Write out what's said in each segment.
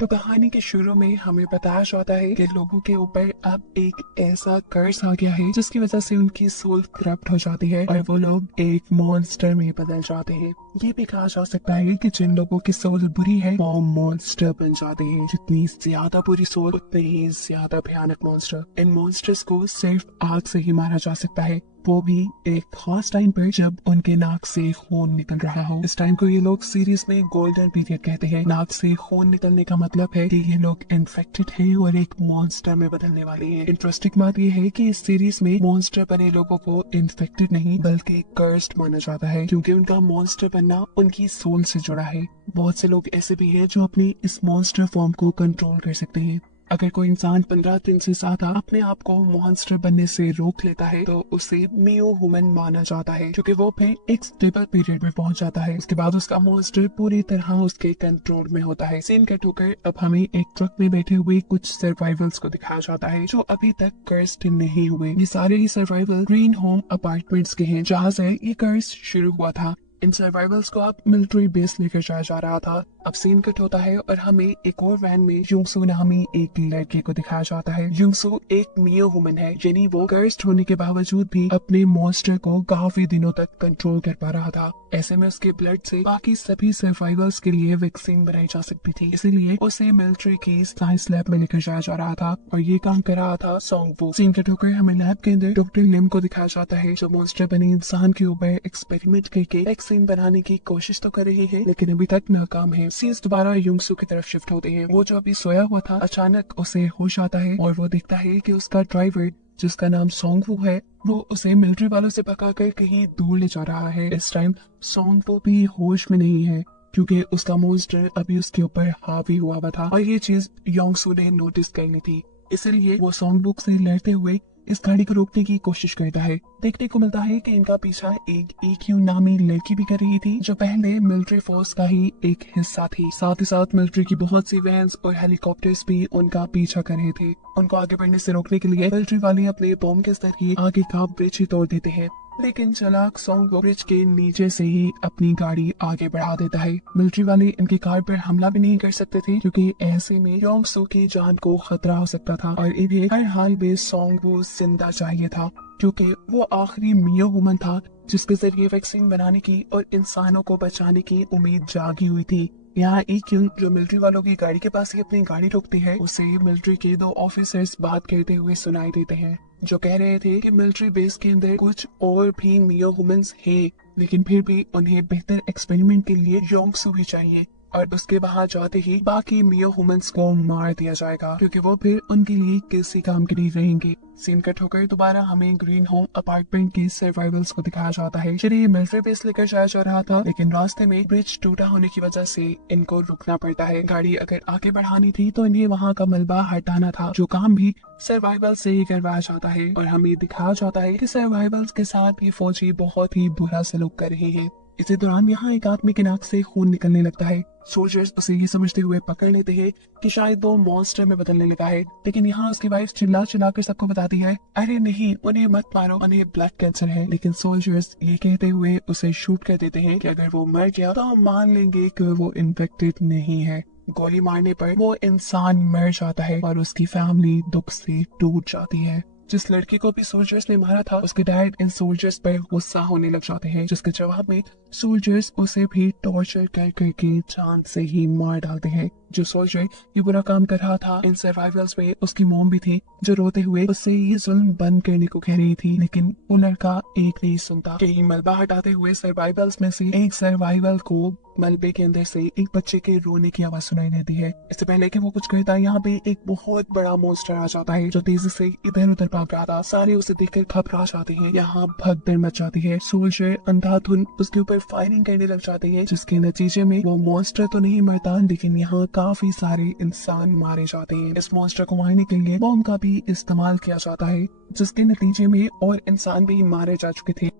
तो कहानी के शुरू में हमें बताया जाता है कि लोगों के ऊपर अब एक ऐसा कर्ज आ गया है जिसकी वजह से उनकी सोल करप्ट हो जाती है और वो लोग एक मॉन्स्टर में बदल जाते हैं। ये भी कहा जा सकता है कि जिन लोगों की सोल बुरी है वो मॉन्स्टर बन जाते हैं। जितनी ज्यादा बुरी सोल उतने ही ज्यादा भयानक मॉन्स्टर। इन मॉन्स्टर्स को सिर्फ आग से ही मारा जा सकता है, वो भी एक खास टाइम पर जब उनके नाक से खून निकल रहा हो। इस टाइम को ये लोग सीरीज में गोल्डन पीरियड कहते हैं। नाक से खून निकलने का मतलब है कि ये लोग इन्फेक्टेड हैं और एक मॉन्स्टर में बदलने वाले हैं। इंटरेस्टिंग बात ये है कि इस सीरीज में मॉन्स्टर बने लोगों को इन्फेक्टेड नहीं बल्कि कर्स्ड माना जाता है, क्योंकि उनका मॉन्स्टर बनना उनकी सोल से जुड़ा है। बहुत से लोग ऐसे भी हैं जो अपनी इस मॉन्स्टर फॉर्म को कंट्रोल कर सकते हैं। अगर कोई इंसान 15 दिन से ज्यादा अपने आप को मॉन्स्टर बनने से रोक लेता है तो उसे मियो ह्यूमन माना जाता है, क्योंकि वो फिर एक स्टेबल पीरियड में पहुंच जाता है। उसके बाद उसका मॉन्स्टर पूरी तरह उसके कंट्रोल में होता है। सीन कट होकर अब हमें एक ट्रक में बैठे हुए कुछ सर्वाइवल्स को दिखाया जाता है जो अभी तक कर्स्ड नहीं हुए। ये सारे ही सर्वाइवल ग्रीन होम अपार्टमेंट्स के हैं जहाँ से ये कर्स शुरू हुआ था। इन सर्वाइवल्स को अब मिलिट्री बेस लेकर जाया जा रहा था। अब सीन कट होता है और हमें एक और वैन में युंगसू नामी एक लड़के को दिखाया जाता है। युंगसू एक मियो वुमन है, यानी वो कर्स्ड होने के बावजूद भी अपने मॉन्स्टर को काफी दिनों तक कंट्रोल कर पा रहा था। ऐसे में उसके ब्लड से बाकी सभी सर्वाइवल्स के लिए वैक्सीन बनाई जा सकती थी, इसीलिए उसे मिलिट्री की साइंस लैब में लेकर जाया जा रहा था और ये काम कर रहा था सोंगवू। सीन कट होकर हमें लैब के अंदर डॉक्टर लिम को दिखाया जाता है जो मॉन्स्टर बने इंसान के ऊपर एक्सपेरिमेंट करके वैक्सीन बनाने की कोशिश तो कर रही है लेकिन अभी तक नाकाम है। सीन्स दोबारा युंगसू की तरफ शिफ्ट होते हैं। वो जो अभी सोया हुआ था अचानक उसे होश आता है और वो देखता है कि उसका ड्राइवर जिसका नाम सोंगवू है वो उसे मिलिट्री वालों से भगाकर कहीं दूर ले जा रहा है। इस टाइम सोंगवू भी होश में नहीं है क्योंकि उसका मॉन्स्टर अभी उसके ऊपर हावी हुआ हुआ था और ये चीज योंगसू ने नोटिस कर ली थी। इसलिए वो सोंगवू से लड़ते हुए इस गाड़ी को रोकने की कोशिश करता है। देखने को मिलता है कि इनका पीछा एक ईक्यू नामी लड़की भी कर रही थी जो पहले मिलिट्री फोर्स का ही एक हिस्सा थी। साथ ही साथ मिलिट्री की बहुत सी वैन्स और हेलीकॉप्टर्स भी उनका पीछा कर रहे थे। उनको आगे बढ़ने से रोकने के लिए मिलिट्री वाले अपने बॉम्ब के जरिए आगे का ब्रिज ही तोड़ देते हैं, लेकिन चालाक सोंगवू ब्रिज के नीचे से ही अपनी गाड़ी आगे बढ़ा देता है। मिलिट्री वाले इनकी कार पर हमला भी नहीं कर सकते थे क्योंकि ऐसे में योंगसू की जान को खतरा हो सकता था और इन्हें हर हाल में सोंगवू जिंदा चाहिए था क्योंकि वो आखिरी मियो वुमन था जिसके जरिए वैक्सीन बनाने की और इंसानों को बचाने की उम्मीद जागी हुई थी। यहाँ एक जो मिलिट्री वालों की गाड़ी के पास ही अपनी गाड़ी रोकती है उसे मिलिट्री के 2 ऑफिसर्स बात करते हुए सुनाई देते हैं जो कह रहे थे कि मिलिट्री बेस के अंदर कुछ और भी मियो वुमेन्स हैं, लेकिन फिर भी उन्हें बेहतर एक्सपेरिमेंट के लिए योंगसू ही चाहिए और उसके बाहर जाते ही बाकी मियो वुमेन्स को मार दिया जाएगा क्योंकि वो फिर उनके लिए किसी काम के नहीं रहेंगे। सीन कट होकर दोबारा हमें ग्रीन होम अपार्टमेंट के सर्वाइवल्स को दिखाया जाता है जिन्हें मिलिट्री बेस लेकर जाया जा रहा था, लेकिन रास्ते में ब्रिज टूटा होने की वजह से इनको रुकना पड़ता है। गाड़ी अगर आगे बढ़ानी थी तो इन्हें वहाँ का मलबा हटाना था जो काम भी सर्वाइवल से ही करवाया जाता है और हमें दिखाया जाता है कि सर्वाइवल्स के साथ ये फौजी बहुत ही बुरा सलूक कर रहे हैं। इसी दौरान यहाँ एक आदमी के नाक से खून निकलने लगता है। सोल्जर्स उसे ये समझते हुए पकड़ लेते हैं कि शायद वो मॉन्स्टर में बदलने लगा है, लेकिन यहाँ उसकी वाइफ चिल्ला चिल्ला कर सबको बताती है अरे नहीं उन्हें मत मारो, उन्हें ब्लड कैंसर है। लेकिन सोल्जर्स ये कहते हुए उसे शूट कर देते हैं कि अगर वो मर गया तो हम मान लेंगे कि वो इन्फेक्टेड नहीं है। गोली मारने पर वो इंसान मर जाता है और उसकी फैमिली दुख से टूट जाती है। जिस लड़के को भी सोल्जर्स ने मारा था उसके डैड इन सोल्जर्स पर गुस्सा होने लग जाते हैं, जिसके जवाब में सोल्जर्स उसे भी टॉर्चर कर करके जान से ही मार डालते हैं। जो सोल्जर ये बुरा काम कर रहा था इन सर्वाइवल्स में उसकी मॉम भी थी जो रोते हुए उससे ये जुल्म बंद करने को कह रही थी, लेकिन वो लड़का एक नहीं सुनता। कहीं मलबा हटाते हुए सर्वाइवल्स में से एक सर्वाइवल को मलबे के अंदर से एक बच्चे के रोने की आवाज सुनाई देती है। इससे पहले कि वो कुछ कहता है यहाँ पे एक बहुत बड़ा मॉन्स्टर आ जाता है जो तेजी से इधर उधर भाग रहा था। सारे उसे देखकर घबरा जाते हैं। यहाँ भगदड़ मच जाती है। सोल्जर अंधाधुन उसके ऊपर फायरिंग करने लग जाते हैं जिसके नतीजे में वो मॉन्स्टर तो नहीं मरता लेकिन यहाँ काफी सारे इंसान मारे जाते हैं। इस मॉन्स्टर को मारने के लिए बॉम्ब का भी इस्तेमाल किया जाता है जिसके नतीजे में और इंसान भी मारे जा चुके थे।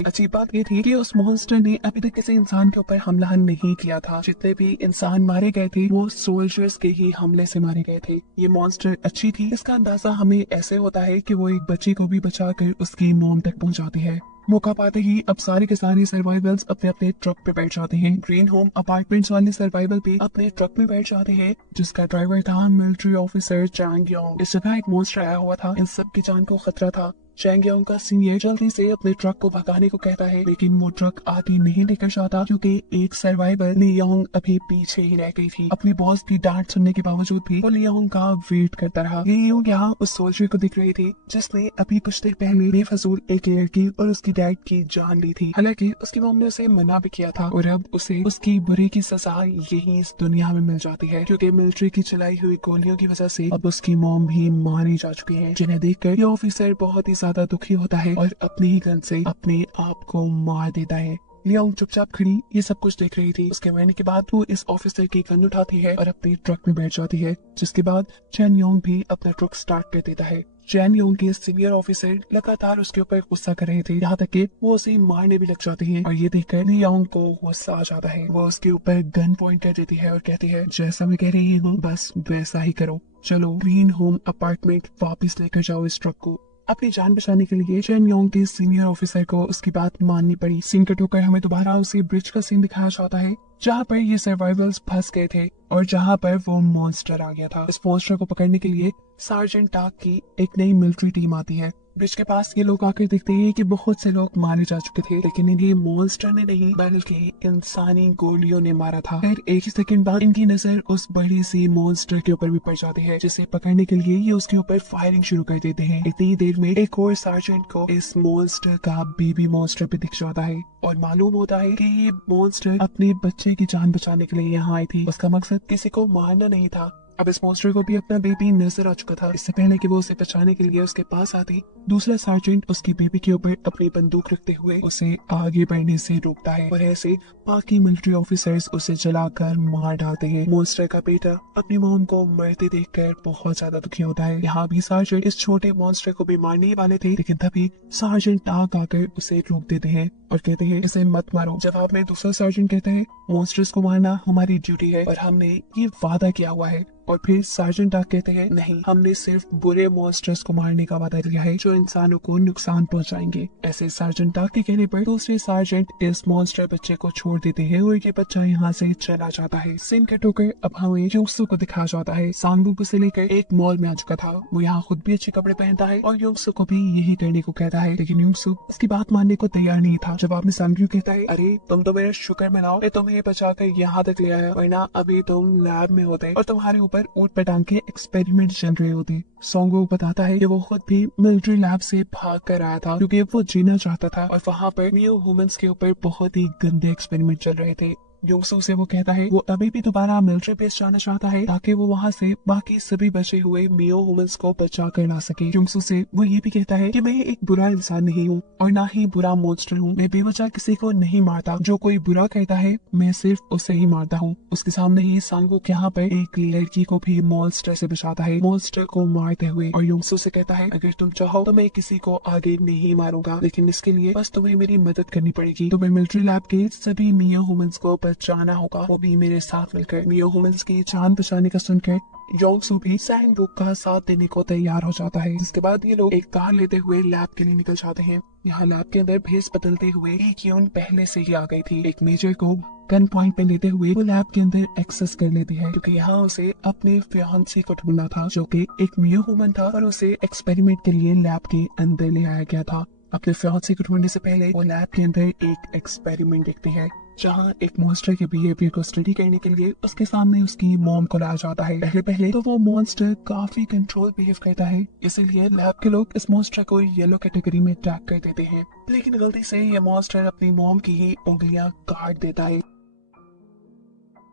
अच्छी बात ये थी कि उस मॉन्स्टर ने अभी तक किसी इंसान के ऊपर हमला नहीं किया था। जितने भी इंसान मारे गए थे वो सोल्जर्स के ही हमले से मारे गए थे। ये मॉन्स्टर अच्छी थी, इसका अंदाजा हमें ऐसे होता है कि वो एक बच्ची को भी बचाकर उसकी मॉम तक पहुंचाती है। मौका पाते ही अब सारे के सारे सर्वाइवल्स अपने अपने ट्रक पे बैठ जाते हैं। ग्रीन होम अपार्टमेंट्स वाले सर्वाइवल भी अपने ट्रक में बैठ जाते हैं, जिसका ड्राइवर था मिलिट्री ऑफिसर चैंग योंग। इस जगह एक मॉन्स्टर आया हुआ था, इन सब की जान को खतरा था। चैंग योंग का सीनियर जल्दी से अपने ट्रक को भगाने को कहता है, लेकिन वो ट्रक आगे नहीं लेकर जाता क्योंकि एक सर्वाइवर ली योंग अभी पीछे ही रह गई थी। अपनी बॉस की डांट सुनने के बावजूद भी वो ली योंग का वेट करता रहा। ली योंग यहाँ उस सोल्जर को दिख रही थी जिसने अभी कुछ देर पहले बेफजूल एक लड़की और उसकी डैड की जान ली थी। हालांकि उसकी मॉम ने उसे मना भी किया था और अब उसे उसकी बुरे की सजा यही इस दुनिया में मिल जाती है, क्योंकि मिलिट्री की चलाई हुई गोलियों की वजह से अब उसकी मॉम भी मारी जा चुकी है। जिन्हें देखकर ये ऑफिसर बहुत ही ज्यादा दुखी होता है और अपनी ही गन से अपने आप को मार देता है। लियोंग चुपचाप खड़ी ये सब कुछ देख रही थी। उसके मरने के बाद वो इस ऑफिसर की गन उठाती है और अपने ट्रक में बैठ जाती है, जिसके बाद चैन योंग भी अपना ट्रक स्टार्ट कर देता है। चैन योंग के सीनियर ऑफिसर लगातार उसके ऊपर गुस्सा कर रहे थे, यहाँ तक कि वो उसे मारने भी लग जाते हैं और ये देखकर लियोंग को गुस्सा आ जाता है। वो उसके ऊपर गन पॉइंट कर देती है और कहती है, जैसा मैं कह रही हूँ बस वैसा ही करो। चलो ग्रीन होम अपार्टमेंट वापस लेकर जाओ इस ट्रक को। अपनी जान बचाने के लिए चैन योंग के सीनियर ऑफिसर को उसकी बात माननी पड़ी। सीन कट होकर हमें दोबारा उसे ब्रिज का सीन दिखाया जाता है, जहाँ पर ये सर्वाइवल्स फंस गए थे और जहाँ पर वो मॉन्स्टर आ गया था। इस मॉन्स्टर को पकड़ने के लिए सार्जेंट टाक की एक नई मिलिट्री टीम आती है। ब्रिज के पास ये लोग आकर देखते हैं कि बहुत से लोग मारे जा चुके थे, लेकिन इन्हें मॉन्स्टर ने नहीं बल्कि इंसानी गोलियों ने मारा था। फिर एक ही सेकंड बाद इनकी नजर उस बड़ी सी मॉन्स्टर के ऊपर भी पड़ जाती है, जिसे पकड़ने के लिए ये उसके ऊपर फायरिंग शुरू कर देते हैं। इतनी देर में एक और सार्जेंट को इस मॉन्स्टर का बेबी मॉन्स्टर भी दिख जाता है और मालूम होता है कि ये मॉन्स्टर अपने बच्चे की जान बचाने के लिए यहाँ आई थी। उसका मकसद किसी को मारना नहीं था। अब इस मॉन्स्टर को भी अपना बेबी नजर आ चुका था। इससे पहले कि वो उसे बचाने के लिए उसके पास आती, दूसरा सार्जेंट उसकी बेबी के ऊपर अपनी बंदूक रखते हुए उसे आगे बढ़ने से रोकता है और ऐसे बाकी मिलिट्री ऑफिसर्स उसे जलाकर मार डालते हैं। मॉन्स्टर का बेटा अपनी मॉम को मरते देखकर बहुत ज्यादा दुखी होता है। यहाँ भी सार्जेंट इस छोटे मॉन्स्टर को भी मारने ही वाले थे, लेकिन तभी सार्जेंट टाक आकर उसे रोक देते हैं और कहते हैं, इसे मत मारो। जवाब में दूसरा सार्जेंट कहता है, मॉन्स्टर्स को मारना हमारी ड्यूटी है और हमने ये वादा किया हुआ है। और फिर सार्जेंट टाक कहते हैं, नहीं, हमने सिर्फ बुरे मॉन्स्टर्स को मारने का वादा किया है जो इंसानों को नुकसान पहुंचाएंगे। ऐसे सार्जेंट टाक के कहने पर दूसरे सार्जेंट इस मॉन्स्टर बच्चे को छोड़ देते हैं और ये बच्चा यहाँ से चला जाता है। सीन कट होकर अब हमें योंगसू को दिखाया जाता है। सांगवूक उसे लेकर एक मॉल में आ चुका था। वो यहाँ खुद भी अच्छे कपड़े पहनता है और योंगसू को भी यही करने को कहता है, लेकिन योंगसू उसकी बात मानने को तैयार नहीं था। जवाब में सांगवूक कहता है, अरे तुम तो मेरा शुक्र मनाओ, मैं तुम्हें बचाकर यहाँ तक ले आया, वरना अभी तुम लैब में होते और तुम्हारे ऊपर ऊट पटांग के एक्सपेरिमेंट चल रहे होते। सांगवूक बताता है कि वो खुद भी मिलिट्री लैब से भाग कर आया था क्योंकि वो जीना चाहता था और वहाँ पर मियो ह्यूमंस के ऊपर बहुत ही गंदे एक्सपेरिमेंट चल रहे थे। योंगसू से वो कहता है वो अभी भी दोबारा मिलिट्री बेस जाना चाहता है ताकि वो वहाँ से बाकी सभी बचे हुए मियो ह्यूमंस को बचा कर ला सके। योंगसू से वो ये भी कहता है कि मैं एक बुरा इंसान नहीं हूँ और ना ही बुरा मॉन्स्टर हूँ। मैं बेवजह किसी को नहीं मारता, जो कोई बुरा कहता है मैं सिर्फ उसे ही मारता हूँ। उसके सामने ही सांगवूक यहाँ पर एक लड़की को भी मॉन्स्टर से बचाता है, मॉन्स्टर को मारते हुए, और योंगसू से कहता है, अगर तुम चाहो तो मैं किसी को आगे नहीं मारूंगा, लेकिन इसके लिए बस तुम्हें मेरी मदद करनी पड़ेगी। तुम्हें मिलिट्री लैब के सभी मियो ह्यूमंस को बचाना होगा, वो भी मेरे साथ मिलकर। मियो ह्यूमंस की जान बचाने का सुनकर योंगसू भी सांगवूक का साथ देने को तैयार हो जाता है। इसके बाद ये लोग एक कार लेते हुए लैब के लिए निकल जाते हैं। यहाँ लैब के अंदर भेस बदलते हुए ईक्यून पहले से ही आ गई थी। एक मेजर को गन पॉइंट पे लेते हुए वो लैब के अंदर एक्सेस कर लेती है क्योंकि यहाँ उसे अपने फियांसी को ढूंढना था जो कि एक मियो ह्यूमन था और उसे एक्सपेरिमेंट के लिए लैब के अंदर ले आया गया था। अपने फियांसी को ढूंढने से पहले वो लैब के अंदर एक एक्सपेरिमेंट देखती है जहाँ एक मॉन्स्टर के बिहेवियर को स्टडी करने के लिए उसके सामने उसकी मॉम को लाया जाता है। पहले तो वो मॉन्स्टर काफी कंट्रोल बिहेव करता है, इसीलिए लैब के लोग इस मॉन्स्टर को येलो कैटेगरी में टैग कर देते हैं, लेकिन गलती से ये मॉन्स्टर अपनी मॉम की ही उंगलियां काट देता है।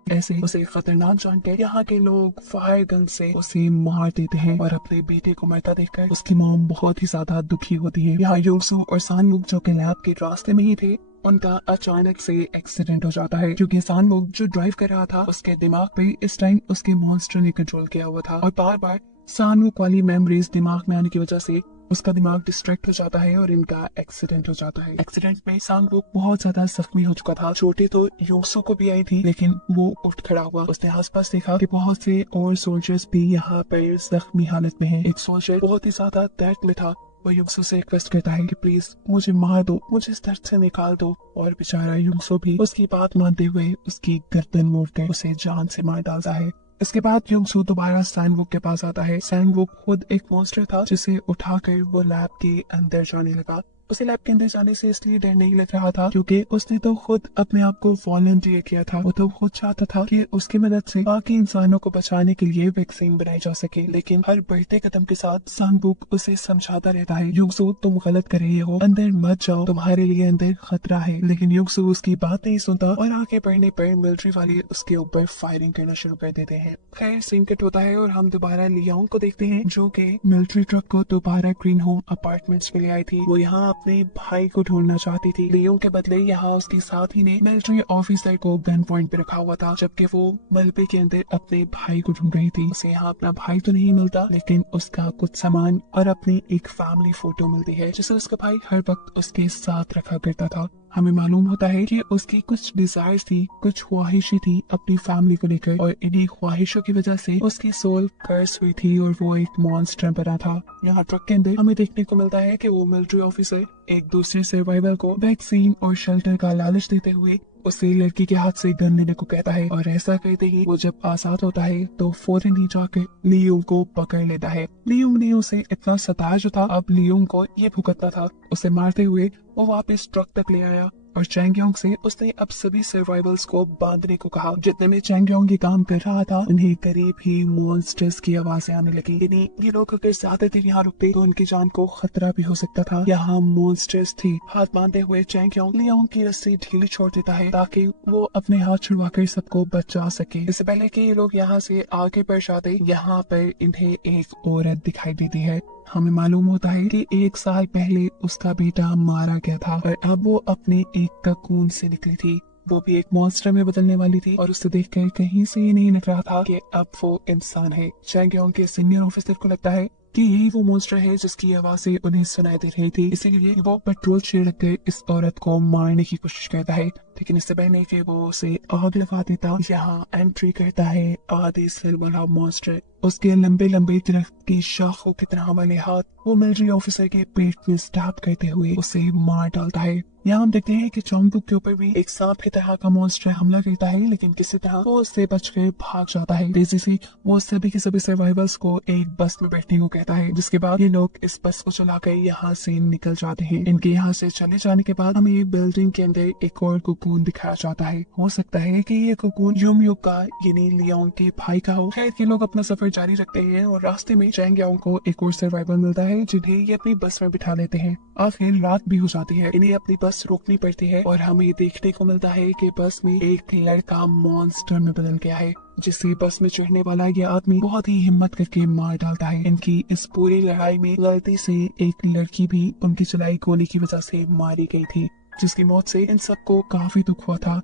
ऐसे उसे खतरनाक जानकर यहाँ के लोग फायर गन से उसे मार देते हैं और अपने बेटे को मरता देखकर उसकी मॉम बहुत ही ज्यादा दुखी होती है। यहाँ योंगसू और सांगवूक जो के लैब के रास्ते में ही थे, उनका अचानक से एक्सीडेंट हो जाता है क्योंकि सांगवूक जो ड्राइव कर रहा था उसके दिमाग पे इस टाइम उसके मॉन्स्टर ने कंट्रोल किया हुआ था और बार बार सांगवूक वाली मेमोरीज दिमाग में आने की वजह से उसका दिमाग डिस्ट्रैक्ट हो जाता है और इनका एक्सीडेंट हो जाता है। एक्सीडेंट में सांगवूक बहुत ज्यादा जख्मी हो चुका था। चोटें तो योंगसू को भी आई थी, लेकिन वो उठ खड़ा हुआ। उसने आसपास देखा कि बहुत से और सोल्जर्स भी यहाँ पर जख्मी हालत में हैं। एक सोल्जर बहुत ही ज्यादा दर्द में था वो युंगसू से रिक्वेस्ट करता है कि प्लीज मुझे मार दो, मुझे इस दर्द से निकाल दो। और बेचारा युंगसू भी उसकी बात मानते हुए उसकी गर्दन मोड़कर उसे जान से मार डालता है। इसके बाद युंगसू दोबारा सैंगवुक के पास आता है। सैंगवुक खुद एक मॉन्स्टर था जिसे उठाकर वो लैब के अंदर जाने लगा। उसे लैब के अंदर जाने से इसलिए डर नहीं लग रहा था क्योंकि उसने तो खुद अपने आप को वॉलंटियर किया था। वो तो खुद चाहता था कि उसकी मदद से बाकी इंसानों को बचाने के लिए वैक्सीन बनाई जा सके। लेकिन हर बढ़ते कदम के साथ सैंगवुक उसे समझाता रहता है, युंगसू तुम गलत कर रहे हो, अंदर मत जाओ, तुम्हारे लिए अंदर खतरा है। लेकिन युंगसू उसकी बात नहीं सुनता और आगे बढ़ने पर मिलिट्री वाले उसके ऊपर फायरिंग करना शुरू कर देते हैं। खैर सीन कट होता है और हम दोबारा लियोंग को देखते हैं जो कि मिलिट्री ट्रक को दोबारा ग्रीन होम अपार्टमेंट्स में ले आई थी। वो यहाँ अपने भाई को ढूंढना चाहती थी। लियोंग के बदले यहाँ उसके साथी ने मिलिट्री ऑफिसर को गन पॉइंट पे रखा हुआ था जबकि वो मलबे के अंदर अपने भाई को ढूंढ रही थी। उसे यहाँ अपना भाई तो नहीं मिलता लेकिन उसका कुछ सामान और अपनी एक फैमिली फोटो मिलती है जिसे उसका भाई हर वक्त उसके साथ रखा करता था। हमें मालूम होता है कि उसकी कुछ डिजायर्स थी, कुछ ख्वाहिशें थी अपनी फैमिली को लेकर और इन्हीं ख्वाहिशों की वजह से उसकी सोल कर्स हुई थी और वो एक मॉन्स्टर बना था। यहाँ ट्रक के अंदर हमें देखने को मिलता है कि वो मिलिट्री ऑफिसर एक दूसरे सर्वाइवल को वैक्सीन और शेल्टर का लालच देते हुए उसे लड़की के हाथ से गन लेने को कहता है और ऐसा कहते ही वो जब आजाद होता है तो फौरन ही जाकर लियोंग को पकड़ लेता है। लियोंग ने उसे इतना सताया जो था, अब लियोंग को ये भुगतना था। उसे मारते हुए वो वापस ट्रक तक ले आया और चैंगयोंग से उसने अब सभी सर्वाइवल्स को बांधने को कहा। जितने में चैंगयोंग ये काम कर रहा था उन्हें करीब ही मॉन्स्टर्स की आवाजें आने लगी। यानी ये लोग अगर ज्यादा देर यहाँ रुकते तो उनकी जान को खतरा भी हो सकता था। यहाँ मॉन्स्टर्स थी। हाथ बांधे हुए चैंगयोंग लियोंग की रस्सी ढीली छोड़ देता है ताकि वो अपने हाथ छुड़वाकर सबको बचा सके। इससे पहले कि ये लोग यहाँ से आगे बढ़ जाते यहाँ पर इन्हें एक औरत दिखाई देती है। हमें मालूम होता है कि 1 साल पहले उसका बेटा मारा गया था और अब वो अपने एक ककून से निकली थी। वो भी एक मॉन्स्टर में बदलने वाली थी और उसे देखकर कहीं से ये नहीं लग रहा था कि अब वो इंसान है। चैंगयोंग के सीनियर ऑफिसर को लगता है कि यही वो मॉन्स्टर है जिसकी आवाजें उन्हें सुनाई दे रही थी। इसीलिए वो पेट्रोल छिड़क कर इस औरत को मारने की कोशिश करता है लेकिन इससे पहले कि वो उसे आग लगा देता यहाँ एंट्री करता है आधे सिर वाला मॉन्स्टर। उसके लंबे लंबे दरख्त की शाखों की तरह वाले हाथ वो मिलिट्री ऑफिसर के पेट में स्टैब करते हुए उसे मार डालता है। यहाँ हम देखते हैं कि चोंगबुक के ऊपर भी एक सांप की तरह का मॉन्स्टर हमला करता है लेकिन किसी तरह वो उससे बचकर भाग जाता है। तेजी से वो सभी के सभी सर्वाइवर्स को एक बस में बैठने को कहता है जिसके बाद ये लोग इस बस को चलाकर यहाँ से निकल जाते हैं। इनके यहाँ से चले जाने के बाद हमें बिल्डिंग के अंदर एक और कोकून दिखाया जाता है। हो सकता है कि ये कोकून यूमयुग का यानी लियोंग के भाई का हो। खैर ये लोग अपना सफर जारी रखते हैं और रास्ते में चैंगयोंग को एक और सर्वाइवर मिलता है जिन्हें ये अपनी बस में बिठा लेते हैं। आखिर रात भी हो जाती है, इन्हें अपनी बस रोकनी पड़ती है और हमें देखने को मिलता है कि बस में एक लड़का मॉन्स्टर में बदल गया है जिसे बस में चढ़ने वाला ये आदमी बहुत ही हिम्मत करके मार डालता है। इनकी इस पूरी लड़ाई में गलती से एक लड़की भी उनकी चलाई गोली की वजह से मारी गई थी जिसकी मौत से इन सबको काफी दुख हुआ था।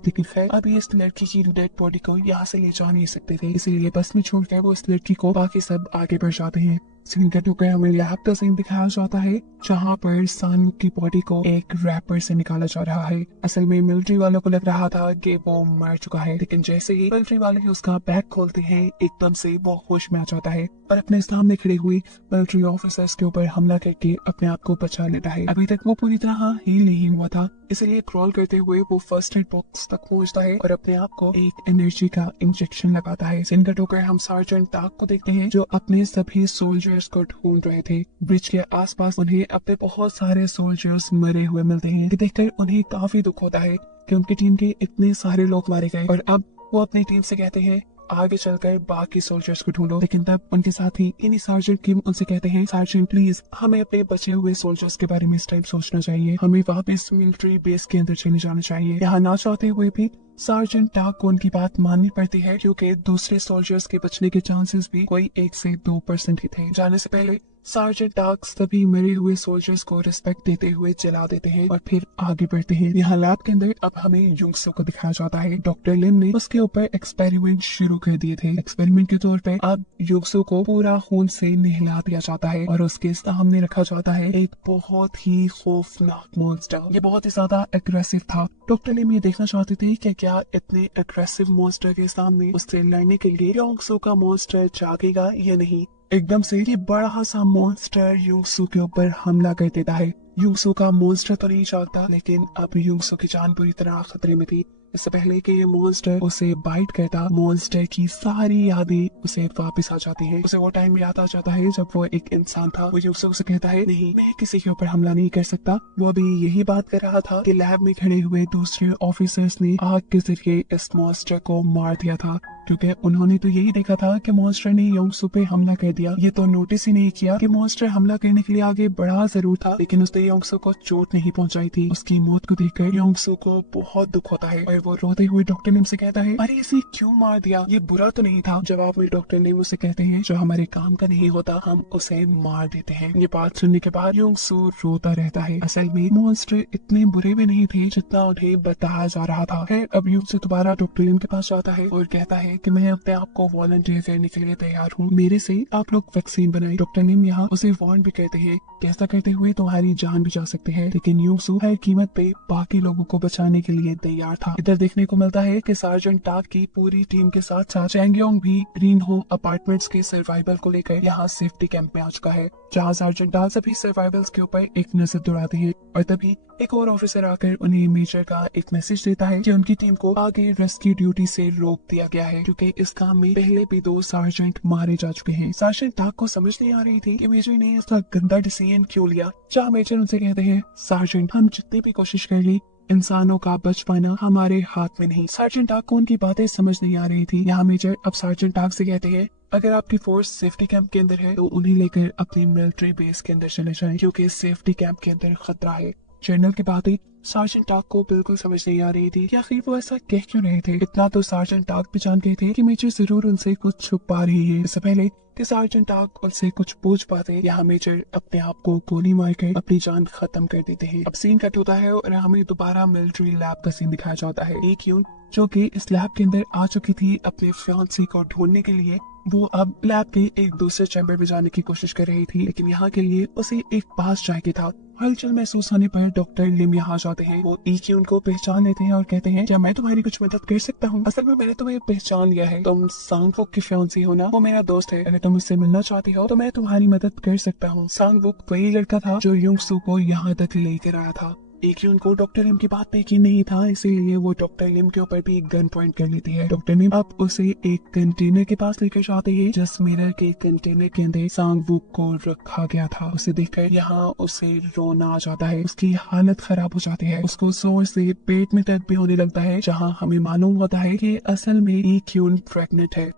लेकिन खैर अभी इस लड़की की डेड बॉडी को यहाँ से ले जा नहीं सकते थे, इसीलिए बस में छोड़कर वो इस लड़की को बाकी सब आगे बढ़ जाते हैं। सीन कट होकर हमें लैब का सीन दिखाया जाता है जहाँ पर सानू की बॉडी को एक रैपर से निकाला जा रहा है। असल में मिलिट्री वालों को लग रहा था कि वो मर चुका है लेकिन जैसे ही मिलिट्री वाले उसका बैग खोलते हैं एकदम से वो होश में आ जाता है और अपने सामने खड़े हुए मिलिट्री ऑफिसर्स के ऊपर हमला करके अपने आप को बचा लेता है। अभी तक वो पूरी तरह हील नहीं हुआ था इसलिए क्रॉल करते हुए वो फर्स्ट एड बॉक्स तक पहुंचता है और अपने आप को एक एनर्जी का इंजेक्शन लगाता है। सीन कट होकर हम सार्जेंट टाक को देखते हैं जो अपने सभी सोल्जर्स को ढूंढ रहे थे। ब्रिज के आसपास उन्हें अपने बहुत सारे सोल्जर्स मरे हुए मिलते हैं। देखकर उन्हें काफी दुख होता है कि उनकी टीम के इतने सारे लोग मारे गए और अब वो अपनी टीम से कहते हैं आगे चलकर बाकी सोल्जर्स को ढूंढो। लेकिन तब उनके साथ ही इन्हीं सार्जेंट किम उनसे कहते हैं सार्जेंट प्लीज हमें अपने बचे हुए सोल्जर्स के बारे में इस टाइम सोचना चाहिए, हमें वापस मिलिट्री बेस के अंदर चले जाना चाहिए। यहाँ ना चाहते हुए भी सार्जेंट टाक को उनकी बात माननी पड़ती है क्योंकि दूसरे सोल्जर्स के बचने के चांसेस भी कोई 1 से 2% ही थे। जाने से पहले सार्जेंट टाक सभी मरे हुए सोल्जर्स को रिस्पेक्ट देते हुए जला देते हैं और फिर आगे बढ़ते हैं। यहाँ लैब के अंदर अब हमें युंगसो को दिखाया जाता है। डॉक्टर लिम ने उसके ऊपर एक्सपेरिमेंट शुरू कर दिए थे। एक्सपेरिमेंट के तौर पे अब युंगसो को पूरा खून से नहला दिया जाता है और उसके सामने रखा जाता है एक बहुत ही खौफनाक मॉन्स्टर। ये बहुत ही ज्यादा एग्रेसिव था। डॉक्टर लिम ये देखना चाहते थे कि क्या इतने एग्रेसिव मॉन्स्टर के सामने उससे लड़ने के लिए युंगसो का मॉन्स्टर जागेगा या नहीं। एकदम से ये बड़ा सा मॉन्स्टर युंगसू के ऊपर हमला कर देता है। युंगसू का मॉन्स्टर तो नहीं चाहता, लेकिन अब युंगसू की जान पूरी तरह खतरे में थी। इससे पहले कि ये मॉन्स्टर उसे बाइट करता, मॉन्स्टर की सारी यादें उसे वापस आ जाती हैं। उसे वो टाइम याद आ जाता है जब वो एक इंसान था। वो युंगसू से कहता है, नहीं, मैं किसी के ऊपर हमला नहीं कर सकता। वो अभी यही बात कर रहा था कि लैब में खड़े हुए दूसरे ऑफिसर्स ने आग के जरिए इस मॉन्स्टर को मार दिया था, क्योंकि उन्होंने तो यही देखा था कि मॉन्स्टर ने युंगसू पे हमला कर दिया। ये तो नोटिस ही नहीं किया कि मॉन्स्टर हमला करने के लिए आगे बढ़ा जरूर था, लेकिन उसने युंगसू को चोट नहीं पहुंचाई थी। उसकी मौत को देखकर युंगसू को बहुत दुख होता है और वो रोते हुए डॉक्टर निम से कहता है, अरे इसे क्यों मार दिया, ये बुरा तो नहीं था। जवाब में डॉक्टर निम उसे कहते हैं, जो हमारे काम का नहीं होता हम उसे मार देते हैं। ये बात सुनने के बाद युंगसू रोता रहता है। असल में मॉन्स्टर इतने बुरे भी नहीं थे जितना उन्हें बताया जा रहा था। अब युंगसू दोबारा डॉक्टर निम के पास जाता है और कहता है कि मैं अपने आप को वॉलंटियर करने के लिए तैयार हूँ, मेरे से आप लोग वैक्सीन बनाए। डॉक्टर निम यहाँ उसे वार्न भी कहते हैं कि ऐसा करते हुए तुम्हारी जान भी जा सकते हैं, लेकिन युंगसू हर कीमत पे बाकी लोगों को बचाने के लिए तैयार था। इधर देखने को मिलता है कि सार्जेंट टाक की पूरी टीम के साथ साथ चैंगयोंग भी ग्रीन होम अपार्टमेंट्स के सर्वाइवल को लेकर यहाँ सेफ्टी कैंप में आ चुका है, जहाँ सार्जेंट टाक सभी सर्वाइवल्स के ऊपर एक नजर दौड़ाते हैं। और तभी एक और ऑफिसर आकर उन्हें मेजर का एक मैसेज देता है कि उनकी टीम को आगे रेस्क्यू ड्यूटी से रोक दिया गया है, क्योंकि इस काम में पहले भी 2 सार्जेंट मारे जा चुके हैं। सार्जेंट टाक को समझ नहीं आ रही थी कि मेजर ने इसका गंदा डिसीजन क्यों लिया। जहाँ मेजर उनसे कहते हैं, सार्जेंट हम जितनी भी कोशिश कर ली, इंसानों का बच पाना हमारे हाथ में नहीं। सार्जेंट टाक को उनकी बातें समझ नहीं आ रही थी। यहाँ मेजर अब सार्जेंट टाक से कहते हैं, अगर आपकी फोर्स सेफ्टी कैंप के अंदर है तो उन्हें लेकर अपनी मिलिट्री बेस के अंदर चले जाएं, क्योंकि सेफ्टी कैंप के अंदर खतरा है। जनरल की बातें सार्जेंट टाक को बिल्कुल समझ नहीं आ रही थी कि आखिर वो ऐसा कह क्यों रहे थे। इतना तो सार्जेंट टाक भी जान गए थे कि मेजर जरूर उनसे कुछ छुपा रही है। इससे पहले कि सार्जेंट टाक उनसे कुछ पूछ पाते, यहाँ मेजर अपने आप को गोली मारकर अपनी जान खत्म कर देते हैं। अब सीन कट होता है और हमें दोबारा मिलिट्री लैब का सीन दिखाया जाता है। एक यून जो कि इस लैब के अंदर आ चुकी थी अपने फियांसी को ढूंढने के लिए, वो अब लैब के एक दूसरे चैम्बर में जाने की कोशिश कर रही थी, लेकिन यहाँ के लिए उसे एक पास चाहिए था। हलचल महसूस होने पर डॉक्टर लिम यहाँ जाते हैं। वो एक उनको पहचान लेते हैं और कहते हैं, क्या मैं तुम्हारी कुछ मदद कर सकता हूँ? असल में मैंने तुम्हें पहचान लिया है, तुम सांगवुक की फियांसी हो ना? वो मेरा दोस्त है, अगर तुम उससे मिलना चाहती हो तो मैं तुम्हारी मदद कर सकता हूँ। सांगवुक वही लड़का था जो युंगसू को यहाँ तक लेकर आया था। एक उनको डॉक्टर लिम की बात पे यकीन नहीं था, इसीलिए वो डॉक्टर लिम के ऊपर भी गन पॉइंट कर लेती है। डॉक्टर लिम अब उसे एक कंटेनर के पास लेकर जाते हैं, जिस मिरर के कंटेनर के अंदर सांगवुक को रखा गया था। उसे देखकर यहाँ उसे रोना आ जाता है, उसकी हालत खराब हो जाती है, उसको जोर से पेट में दर्द भी होने लगता है, जहाँ हमें मालूम होता है कि असल में ईक्यून प्रेग्नेंट है।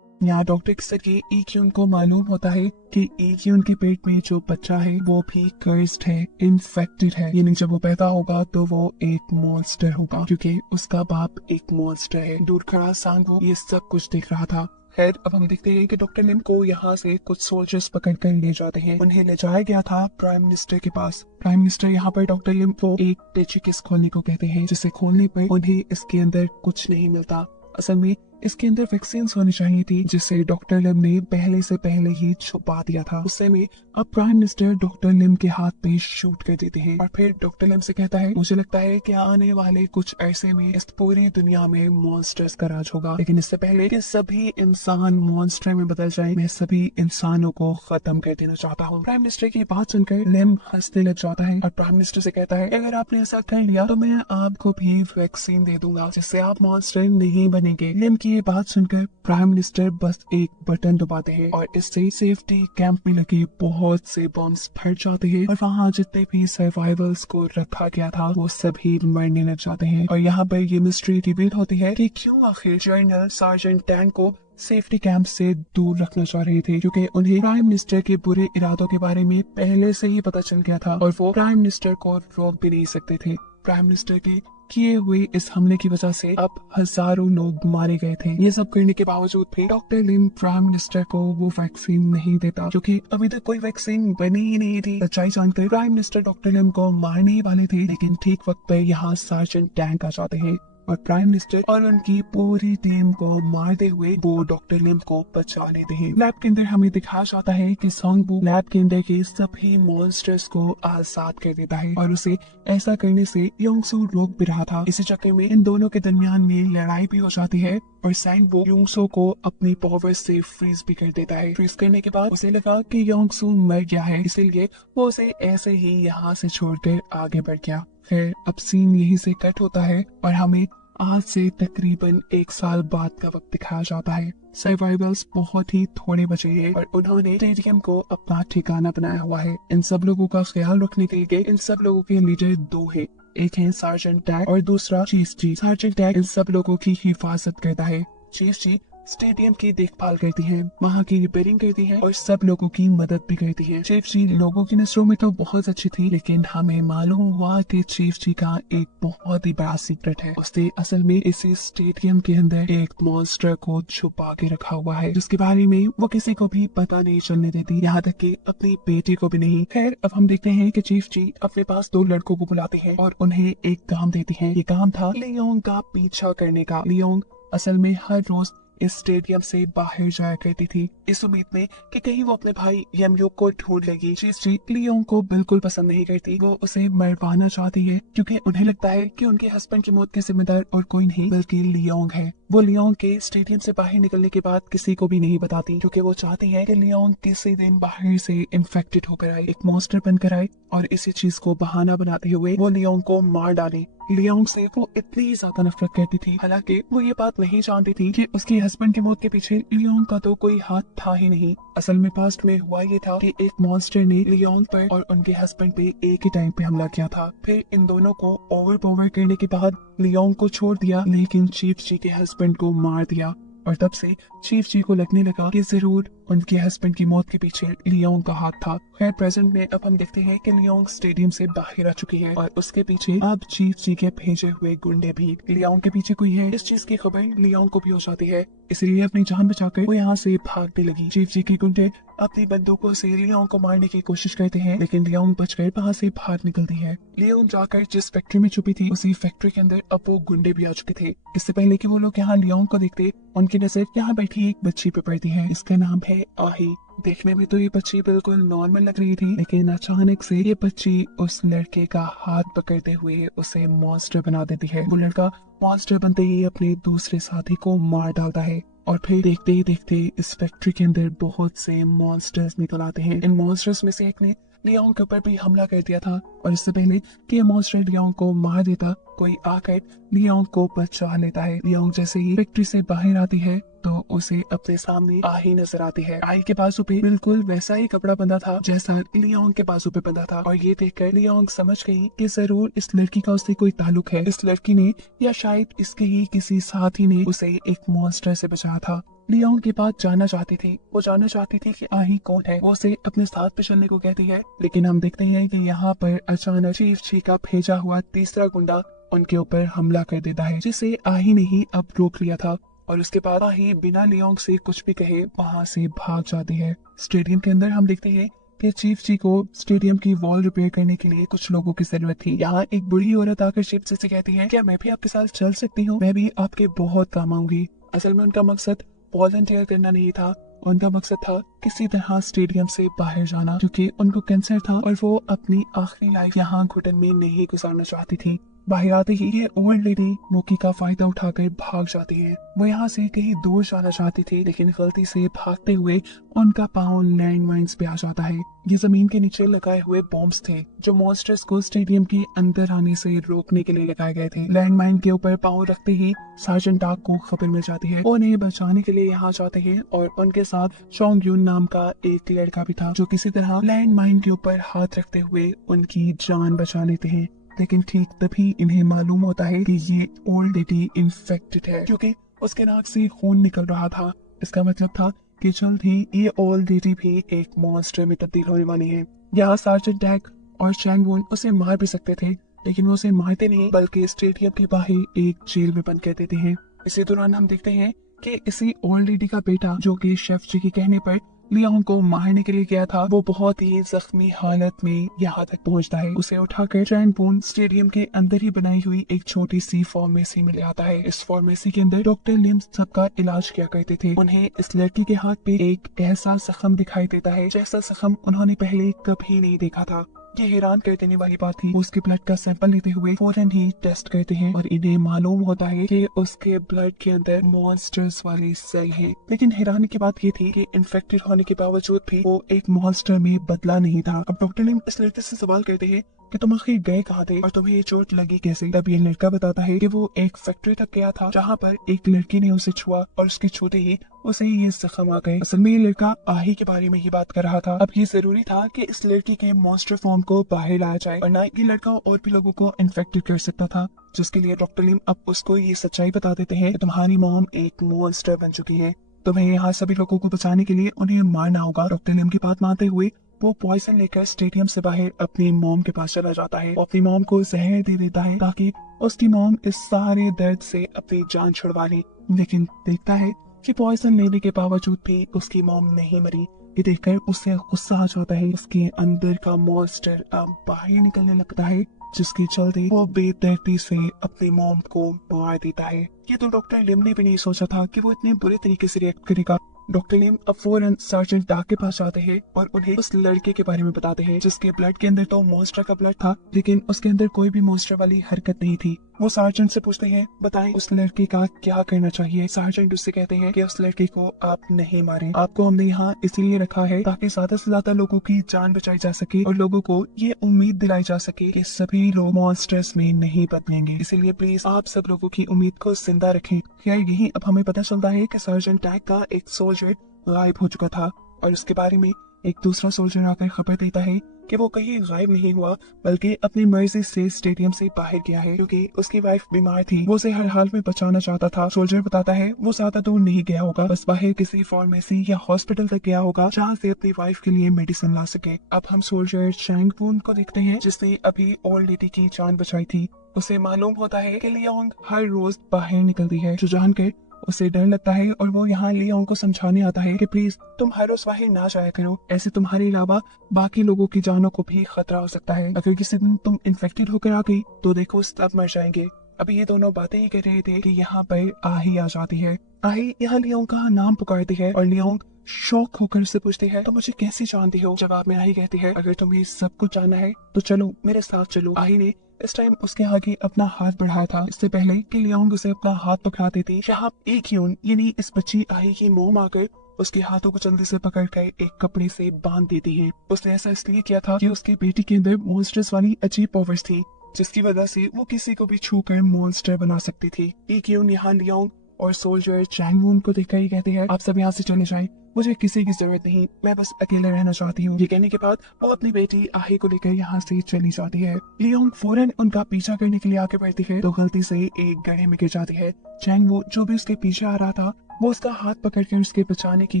यहाँ डॉक्टर के जरिए ईक्यून को मालूम होता है कि ईक्यून के पेट में जो बच्चा है वो भी कर्स्ड है, इन्फेक्टेड है, यानी जब वो पैदा होगा तो वो एक मॉन्स्टर होगा, क्योंकि उसका बाप एक मॉन्स्टर है। दूर खड़ा सांगवुक ये सब कुछ देख रहा था। खैर, अब हम देखते हैं कि डॉक्टर लिम को यहाँ से कुछ सोल्जर्स पकड़ कर ले जाते हैं। उन्हें ले जाया गया था प्राइम मिनिस्टर के पास। प्राइम मिनिस्टर यहाँ पर डॉक्टर लिम को एक टेचिकिस खोलने को कहते हैं, जिसे खोलने पर उन्हें इसके अंदर कुछ नहीं मिलता। असल में इसके अंदर वैक्सीन होनी चाहिए थी, जिसे डॉक्टर लिम ने पहले ही छुपा दिया था। उससे में अब प्राइम मिनिस्टर डॉक्टर लिम के हाथ पे शूट कर देते हैं और फिर डॉक्टर लिम से कहता है, मुझे लगता है कि आने वाले कुछ अरसे में इस पूरी दुनिया में मॉन्स्टर्स का राज होगा, लेकिन इससे पहले कि सभी इंसान मॉन्स्टर में बदल जाए, मैं सभी इंसानों को खत्म कर देना चाहता हूँ। प्राइम मिनिस्टर की बात सुनकर लिम हंसने लग जाता है और प्राइम मिनिस्टर से कहता है, अगर आपने ऐसा कर लिया तो मैं आपको भी वैक्सीन दे दूंगा, जिससे आप मॉन्स्टर नहीं बनेंगे। लिम की ये बात सुनकर प्राइम मिनिस्टर बस एक बटन दबाते हैं और इससे सेफ्टी कैंप में लगे बहुत से बॉम्ब्स फट जाते हैं और वहाँ जितने भी सर्वाइवल्स को रखा गया था वो सभी मरने लग जाते हैं। और यहाँ पर ये मिस्ट्री रिवील होती है कि क्यों आखिर जनरल सार्जेंट टैंक को सेफ्टी कैंप से दूर रखना चाह रहे थे, क्योंकि उन्हें प्राइम मिनिस्टर के बुरे इरादों के बारे में पहले से ही पता चल गया था और वो प्राइम मिनिस्टर को रोक भी नहीं सकते थे। प्राइम मिनिस्टर के किए हुए इस हमले की वजह से अब हजारों लोग मारे गए थे। ये सब करने के बावजूद भी डॉक्टर लिम प्राइम मिनिस्टर को वो वैक्सीन नहीं देता, क्योंकि अभी तक कोई वैक्सीन बनी ही नहीं थी। सच्चाई जानकर प्राइम मिनिस्टर डॉक्टर लिम को मारने ही वाले थे, लेकिन ठीक वक्त पर यहाँ सार्जेंट टैंक आ जाते हैं। और प्राइम मिनिस्टर और उनकी पूरी टीम को मारते हुए वो डॉक्टर लिम को बचा लेते हैं। लैब के अंदर हमें दिखाया जाता है कि सोंगबू लैब के अंदर के सभी मॉन्स्टर्स को आजाद कर देता है और उसे ऐसा करने से योंगसू रोक भी रहा था। इसी चक्कर में इन दोनों के दरमियान में लड़ाई भी हो जाती है और सैंगबू योंगसू को अपनी पावर से फ्रीज भी कर देता है। फ्रीज करने के बाद उसे लगा कि योंगसू मर गया है, इसीलिए वो उसे ऐसे ही यहाँ से छोड़कर आगे बढ़ गया। खैर अब सीन यहीं से कट होता है और हमें आज से तकरीबन 1 साल बाद का वक्त दिखाया जाता है। सर्वाइवल्स बहुत ही थोड़े बचे हैं और उन्होंने स्टेडियम को अपना ठिकाना बनाया हुआ है। इन सब लोगों का ख्याल रखने के लिए इन सब लोगों के लीडर 2 हैं, एक है सार्जेंट टैग और दूसरा चीफ जी। सार्जेंट टैग इन सब लोगों की हिफाजत करता है, चीफ जी स्टेडियम की देखभाल करती है, वहाँ की रिपेयरिंग करती है और सब लोगों की मदद भी करती है। चीफ जी लोगों की नजरों में तो बहुत अच्छी थी, लेकिन हमें मालूम हुआ कि चीफ जी का एक बहुत ही बड़ा सीक्रेट है। उसने असल में इसी स्टेडियम के अंदर एक मॉन्स्टर को छुपा के रखा हुआ है, जिसके बारे में वो किसी को भी पता नहीं चलने देती, यहाँ तक कि अपनी बेटी को भी नहीं। खैर अब हम देखते हैं कि चीफ जी अपने पास 2 लड़कों को बुलाते हैं और उन्हें एक काम देती है। ये काम था लियोंग का पीछा करने का। लियोंग असल में हर रोज इस स्टेडियम से बाहर जाया करती थी, इस उम्मीद में कि कहीं वो अपने भाई यमयुक को ढूंढ लेगी। चीफ जी लियोंग को बिल्कुल पसंद नहीं करती, वो उसे मरवाना चाहती है क्योंकि उन्हें लगता है कि उनके हस्बैंड की मौत के जिम्मेदार और कोई नहीं बल्कि लियोंग है। वो लियोंग के स्टेडियम से बाहर निकलने के बाद किसी को भी नहीं बताती, क्योंकि वो चाहती है कि लियोंग किसी दिन बाहर से इन्फेक्टेड होकर आए, एक मॉन्स्टर बनकर आए और इसी चीज को बहाना बनाते हुए वो लियोंग को मार डाले। लियोंग से वो इतनी ज्यादा नफरत करती थी, हालांकि वो ये बात नहीं जानती थी कि उसके हस्बैंड की मौत के पीछे लियोंग का तो कोई हाथ था ही नहीं। असल में पास्ट में हुआ ये था कि एक मॉन्स्टर ने लियोंग पर और उनके हस्बैंड पे एक ही टाइम पे हमला किया था। फिर इन दोनों को ओवर पावर करने के बाद लियोंग को छोड़ दिया, लेकिन चीफ जी के हस्बैंड को मार दिया और तब से चीफ जी को लगने लगा कि जरूर उनके हस्बैंड की मौत के पीछे लियोंग का हाथ था। खैर प्रेजेंट में अब हम देखते हैं कि लियोंग स्टेडियम से बाहर आ चुकी है और उसके पीछे अब चीफ जी के भेजे हुए गुंडे भी। लियोंग के पीछे कोई है, इस चीज की खबर लियोंग को भी हो जाती है, इसलिए अपनी जान बचाकर वो यहाँ से भागने लगी। चीफ जी के गुंडे अपनी बंदूकों से लियोंग को मारने की कोशिश करते हैं, लेकिन लियोंग बचकर वहाँ से बाहर निकलती है। लियोंग जाकर जिस फैक्ट्री में छुपी थी उसी फैक्ट्री के अंदर अब वो गुंडे भी आ चुके थे। इससे पहले कि वो लोग यहाँ लियोंग को देखते, उनकी नजर यहाँ बैठी एक बच्ची पे पड़ती है, इसका नाम है आही। देखने में तो ये बच्ची बिल्कुल नॉर्मल लग रही थी, लेकिन अचानक से ये बच्ची उस लड़के का हाथ पकड़ते हुए उसे मॉन्स्टर बना देती है। वो लड़का मॉन्स्टर बनते ही अपने दूसरे साथी को मार डालता है और फिर देखते ही देखते इस फैक्ट्री के अंदर बहुत से मॉन्स्टर्स निकल आते हैं। इन मॉन्स्टर्स में से एक ने लियोंग के ऊपर भी हमला कर दिया था और इससे पहले कि मॉन्स्टर लियोंग को मार देता, कोई आकर लियोंग को बचा लेता है। लियोंग जैसे ही फैक्ट्री से बाहर आती है तो उसे अपने सामने आही नजर आती है। आही के बाजू पे बिल्कुल वैसा ही कपड़ा बंधा था जैसा लियोंग के बाजू पे बंधा था और ये देखकर लियोंग समझ गई कि जरूर इस लड़की का उससे कोई ताल्लुक है। इस लड़की ने या शायद इसके ही किसी साथी ने उसे एक मॉन्स्टर से बचाया था। लियोंग के पास जाना चाहती थी, वो जानना चाहती थी कि आही कौन है। वो उसे अपने साथ पे चलने को कहती है, लेकिन हम देखते हैं कि यहाँ पर अचानक चीफ जी का भेजा हुआ तीसरा गुंडा उनके ऊपर हमला कर देता है, जिसे आही ने ही अब रोक लिया था और उसके बाद आही बिना लियोंग से कुछ भी कहे वहाँ से भाग जाती है। स्टेडियम के अंदर हम देखते हैं कि चीफ जी को स्टेडियम की वॉल रिपेयर करने के लिए कुछ लोगों की जरूरत थी। यहाँ एक बुढ़ी औरत आकर चीफ जी से कहती है, क्या मैं भी आपके साथ चल सकती हूँ, मैं भी आपके बहुत काम आऊंगी। असल में उनका मकसद वॉलंटियर करना नहीं था, उनका मकसद था किसी तरह स्टेडियम से बाहर जाना, क्योंकि उनको कैंसर था और वो अपनी आखिरी लाइफ यहाँ घुटन में नहीं गुजारना चाहती थी। बाहर आते ही ये ओल्ड लेडी मौके का फायदा उठाकर भाग जाती है। वो यहाँ से कहीं दूर जाना चाहती थी, लेकिन गलती से भागते हुए उनका पाँव लैंड माइन्स पे आ जाता है। ये जमीन के नीचे लगाए हुए बॉम्ब्स थे जो मॉन्स्टर्स को स्टेडियम के अंदर आने से रोकने के लिए लगाए गए थे। लैंड माइन के ऊपर पाँव रखते ही सार्जेंट डाक को खबर मिल जाती है। वो उन्हें बचाने के लिए यहाँ जाते हैं और उनके साथ चोंग यून नाम का एक लड़का भी था, जो किसी तरह लैंड माइन के ऊपर हाथ रखते हुए उनकी जान बचा लेते हैं। लेकिन ठीक तभी इन्हें मालूम होता है कि ये ओल्ड लेडी इन्फेक्टेड है, क्योंकि उसके नाक से खून निकल रहा था। इसका मतलब था कि जल्द ही ये ओल्ड लेडी भी एक मॉन्स्टर में तब्दील होने वाली है। यहाँ सार्जेंट डैक और चैंग वुन उसे मार भी सकते थे, लेकिन वो उसे मारते नहीं बल्कि स्टेडियम के बाहर एक जेल में बंद कर देते हैं। इसी दौरान हम देखते हैं कि इसी ओल्ड लेडी का बेटा, जो कि शेफ जी के कहने पर लियोंग को मारने के लिए गया था वो बहुत ही जख्मी हालत में यहाँ तक पहुँचता है। उसे उठाकर चैंग वून स्टेडियम के अंदर ही बनाई हुई एक छोटी सी फार्मेसी में ले आता है। इस फार्मेसी के अंदर डॉक्टर लिम सबका इलाज किया करते थे। उन्हें इस लड़की के हाथ पे एक ऐसा जख्म दिखाई देता है जैसा जख्म उन्होंने पहले कभी नहीं देखा था। ये हैरान कर देने वाली बात थी। वो उसके ब्लड का सैंपल लेते हुए फौरन ही टेस्ट करते हैं और इन्हें मालूम होता है कि उसके ब्लड के अंदर मॉन्स्टर्स वाली सेल है। लेकिन हैरानी की बात ये थी कि इन्फेक्टेड होने के बावजूद भी वो एक मॉन्स्टर में बदला नहीं था। अब डॉक्टर ने इस लड़के से सवाल करते हैं कि तुम आखिर गए कहाँ थे और तुम्हें ये चोट लगी कैसे। तब ये लड़का बताता है कि वो एक फैक्ट्री तक गया था जहाँ पर एक लड़की ने उसे छुआ और उसके छूते ही उसे ये जख्म आ गए। असल में ये लड़का आही के बारे में ही बात कर रहा था। अब ये जरूरी था कि इस लड़की के मॉन्स्टर फॉर्म को बाहर लाया जाए और ना ये लड़का और भी लोगों को इन्फेक्टेड कर सकता था, जिसके लिए डॉक्टर लिम अब उसको ये सच्चाई बता देते हैं कि तुम्हारी मॉम एक मॉन्स्टर बन चुकी है। तुम्हें यहाँ सभी लोगों को बचाने के लिए उन्हें मारना होगा। डॉक्टर लिम की बात मानते हुए वो पॉइजन लेकर स्टेडियम से बाहर अपनी मॉम के पास चला जाता है। वो अपनी मॉम को जहर दे देता है ताकि उसकी मॉम इस सारे दर्द से अपनी जान छुड़वा ले। लेकिन देखता है कि पॉइजन लेने के बावजूद भी उसकी मॉम नहीं मरी। ये देखकर उसे गुस्सा आ जाता है। उसके अंदर का मॉन्स्टर अब बाहर निकलने लगता है, जिसके चलते वो बेदर्दी से अपनी मॉम को मार देता है। ये तो डॉक्टर लिम ने भी नहीं सोचा था कि वो इतने बुरे तरीके से रिएक्ट करेगा। डॉक्टर लिम अब फौरन सर्जेंट डाक के पास जाते हैं और उन्हें उस लड़के के बारे में बताते हैं जिसके ब्लड के अंदर तो मॉन्स्टर का ब्लड था, लेकिन उसके अंदर कोई भी मॉन्स्टर वाली हरकत नहीं थी। वो सार्जेंट से पूछते हैं बताएं उस लड़के का क्या करना चाहिए। सार्जेंट उससे कहते हैं कि उस लड़के को आप नहीं मारें, आपको हमने यहाँ इसलिए रखा है ताकि ज्यादा से ज्यादा लोगों की जान बचाई जा सके और लोगों को ये उम्मीद दिलाई जा सके कि सभी लोग मॉन्स्टर्स में नहीं बदलेंगे। इसीलिए प्लीज आप सब लोगों की उम्मीद को जिंदा रखें। खैर यही अब हमें पता चलता है कि सर्जेंट टैग का एक सोल्जर गायब हो चुका था और उसके बारे में एक दूसरा सोल्जर आकर खबर देता है कि वो कहीं गायब नहीं हुआ बल्कि अपनी मर्जी से स्टेडियम से बाहर गया है क्योंकि उसकी वाइफ बीमार थी। वो उसे हर हाल में बचाना चाहता था। सोल्जर बताता है वो ज्यादा दूर नहीं गया होगा, बस बाहर किसी फार्मेसी या हॉस्पिटल तक गया होगा जहाँ से अपनी वाइफ के लिए मेडिसिन ला सके। अब हम सोल्जर चैंग वून को देखते हैं जिसने अभी ओल्ड लेडी की जान बचाई थी। उसे मालूम होता है कि लियोंग हर रोज बाहर निकलती है, जो जानकर उसे डर लगता है और वो यहाँ लियोंग को समझाने आता है कि प्लीज तुम हर रोज बाहर ना जाया करो, ऐसे तुम्हारे अलावा बाकी लोगों की जानों को भी खतरा हो सकता है। अगर किसी दिन तुम इन्फेक्टेड होकर आ गई तो देखो सब मर जाएंगे। अभी ये दोनों बातें ही कर रहे थे कि यहाँ पर आही आ जाती है। आही यहाँ लियोंग का नाम पुकारती है और लियोंग शौक होकर से पूछती है तो मुझे कैसे जानती हो। जवाब में आही कहती है अगर तुम्हें सब कुछ जानना है तो चलो मेरे साथ चलो। आही ने इस टाइम उसके आगे अपना हाथ बढ़ाया था इससे पहले कि लियोंग उसे अपना हाथ पकड़ा देती। यहाँ एक यून यानी इस बच्ची आही की मोम आकर उसके हाथों को जल्दी से पकड़कर एक कपड़े से बांध देती है। उसने ऐसा इसलिए किया था कि उसकी बेटी के अंदर मॉन्स्टर्स वाली अजीब पावर्स थी जिसकी वजह से वो किसी को भी छूकर मॉन्स्टर बना सकती थी। एक यून यहाँ लियोंग और सोल्जर चैंग वून को देखकर ही कहते हैं आप सब यहाँ से चले जाएं, मुझे किसी की जरूरत नहीं, मैं बस अकेले रहना चाहती हूँ। ये कहने के बाद वो अपनी बेटी आही को लेकर यहाँ से चली जाती है। लियोंग फौरन उनका पीछा करने के लिए आगे बढ़ती है तो गलती से एक गड्ढे में गिर जाती है। चैंग वू जो भी उसके पीछे आ रहा था वो उसका हाथ पकड़कर उसके बचाने की